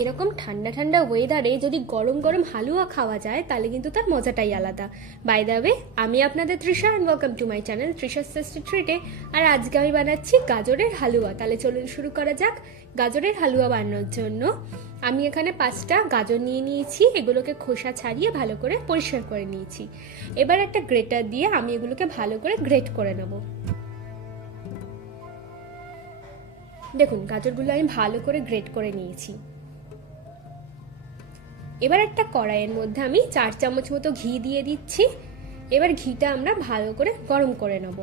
এরকম ঠান্ডা ঠান্ডা ওয়েদারে যদি গরম গরম হালুয়া খাওয়া যায় তাহলে কিন্তু তার মজাটাই আলাদা। বাই দ্য ওয়ে, আমি আপনাদের Trisha and welcome to my channel Trisha's tasty ট্রিটে। আর আজকে আমি বানাচ্ছি গাজরের হালুয়া। তাহলে চলুন শুরু করা যাক। গাজরের হালুয়া বানানোর জন্য আমি এখানে 5টা গাজর নিয়ে নিয়েছি। এগুলোকে খোসা ছাড়িয়ে ভালো করে পরিষ্কার করে নিয়েছি। এবার একটা গ্রেটার দিয়ে আমি এগুলোকে ভালো করে গ্রেট করে নেব। দেখুন, গাজরগুলো আমি ভালো করে গ্রেট করে নিয়েছি। এবার একটা কড়াইয়ের মধ্যে আমি 4 চামচ মতো ঘি দিয়ে দিচ্ছি। এবার ঘিটা আমরা ভালো করে গরম করে নেব।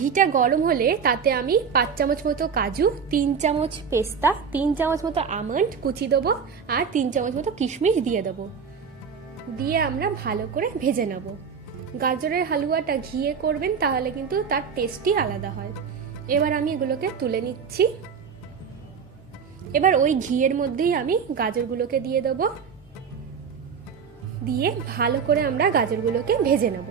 ঘিটা গরম হলে তাতে আমি 5 চামচ মতো কাজু, 3 চামচ পেস্তা, 3 চামচ মতো আমন্ড কুচি দেবো আর 3 চামচ মতো কিশমিশ দিয়ে দেবো। দিয়ে আমরা ভালো করে ভেজে নেব। গাজরের হালুয়াটা ঘিয়ে করবেন, তাহলে কিন্তু তার টেস্টই আলাদা হয়। এবার আমি এগুলোকে তুলে নিচ্ছি। এবার ওই ঘিয়ের মধ্যেই আমি গাজরগুলোকে দিয়ে দেবো। দিয়ে ভালো করে আমরা গাজরগুলোকে ভেজে নেব।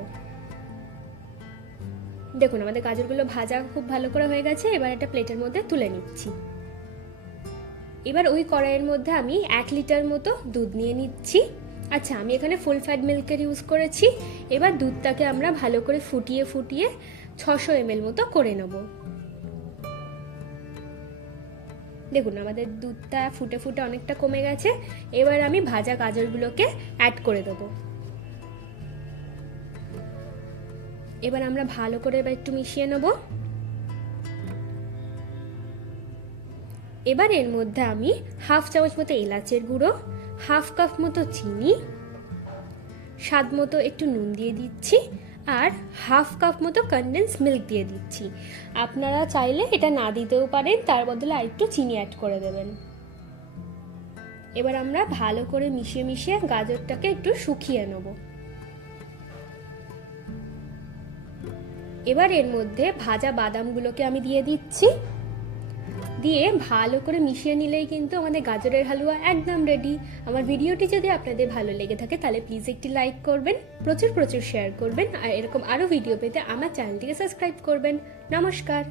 দেখুন, আমাদের গাজরগুলো ভাজা খুব ভালো করে হয়ে গেছে। এবার একটা প্লেটের মধ্যে তুলে নিচ্ছি। এবার ওই কড়াইয়ের মধ্যে আমি 1 লিটার মতো দুধ নিয়ে নিচ্ছি। আচ্ছা, আমি এখানে ফুল ফ্যাট মিল্কের ইউজ করেছি। এবার দুধটাকে আমরা ভালো করে ফুটিয়ে 600 ml মতো করে নেব। দেখুন, আমাদের দুধটা ফুটে অনেকটা কমে গেছে। এবার আমি ভাজা গাজরগুলোকে অ্যাড করে দেবো। এবার আমরা ভালো করে একটু মিশিয়ে নেব। এবার এর মধ্যে আমি 1/2 চামচ মতো এলাচের গুঁড়ো, 1/2 কাপ মতো চিনি, স্বাদ মতো একটু নুন দিয়ে দিচ্ছি আর 1/2 কাপ মতো কনডেন্স মিল্ক দিয়ে দিচ্ছি। আপনারা চাইলে এটা না দিতেও পারেন, তার বদলে আরেকটু চিনি অ্যাড করে দেবেন। এবার আমরা ভালো করে মিশিয়ে গাজরটাকে একটু শুকিয়ে নেব। এবার এর মধ্যে ভাজা বাদামগুলোকে আমি দিয়ে দিচ্ছি। দিয়ে ভালো করে মিশিয়ে নিলেই কিন্তু আমাদের গাজরের হালুয়া একদম রেডি। আমার ভিডিওটি যদি আপনাদের ভালো লেগে থাকে তাহলে প্লিজ একটি লাইক করবেন, প্রচুর শেয়ার করবেন আর এরকম আরও ভিডিও পেতে আমার চ্যানেলটিকে সাবস্ক্রাইব করবেন। নমস্কার।